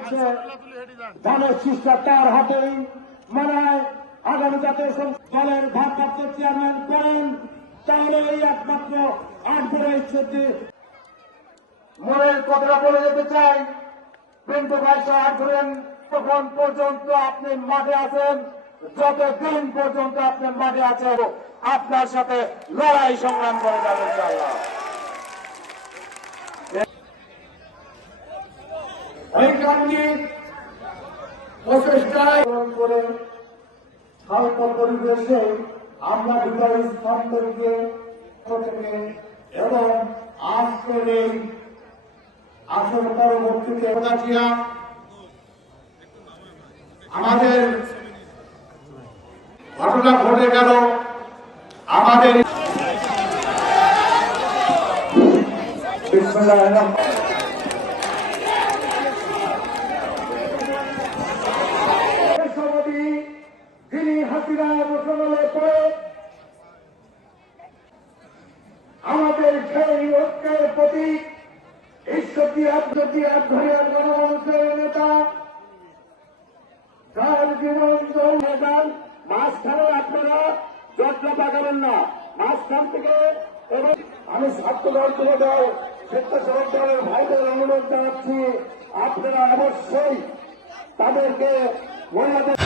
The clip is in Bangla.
করছে ধানের শীষটা তার হাতেই মানায় আগামী জাতীয় দলের ভারপ্রাপ্ত চেয়ারম্যান করেন, তাহলে এই একমাত্র আগ্রহ ইচ্ছে মনের কথাটা বলে যেতে চাই। পিন্টু ভাই সাহায্য করেন তখন পর্যন্ত আপনি মাঠে আছেন, যতদিন পর্যন্ত আপনি মাঠে আছেন আপনার সাথে লড়াই সংগ্রাম করে যাবেন ইনশাআল্লাহ। ঐকান্তিক প্রচেষ্টায় করে হালকা পরিবেশে আমরা বিদায়ী স্থানকে এবং আজকের এই আসল পরবর্তীতে আমাদের ঘটনা ঘটে গেল। আমাদের যিনি হাসিনা মোকাবেলা করে আমাদের সেই ঐক্যের প্রতীক ঈশ্বরী আধ্বরিয়া গণমানুষের নেতা, তার জীবন জল মাঝখানে আপনারা যত্ন পাঠাবেন না, মাঝখান থেকে। এবং আমি ছাত্র দল তুলে দেয় স্বেচ্ছাসেবক দলের ভাইদের অনুরোধ জানাচ্ছি, আপনারা অবশ্যই তাদেরকে মহিলাদের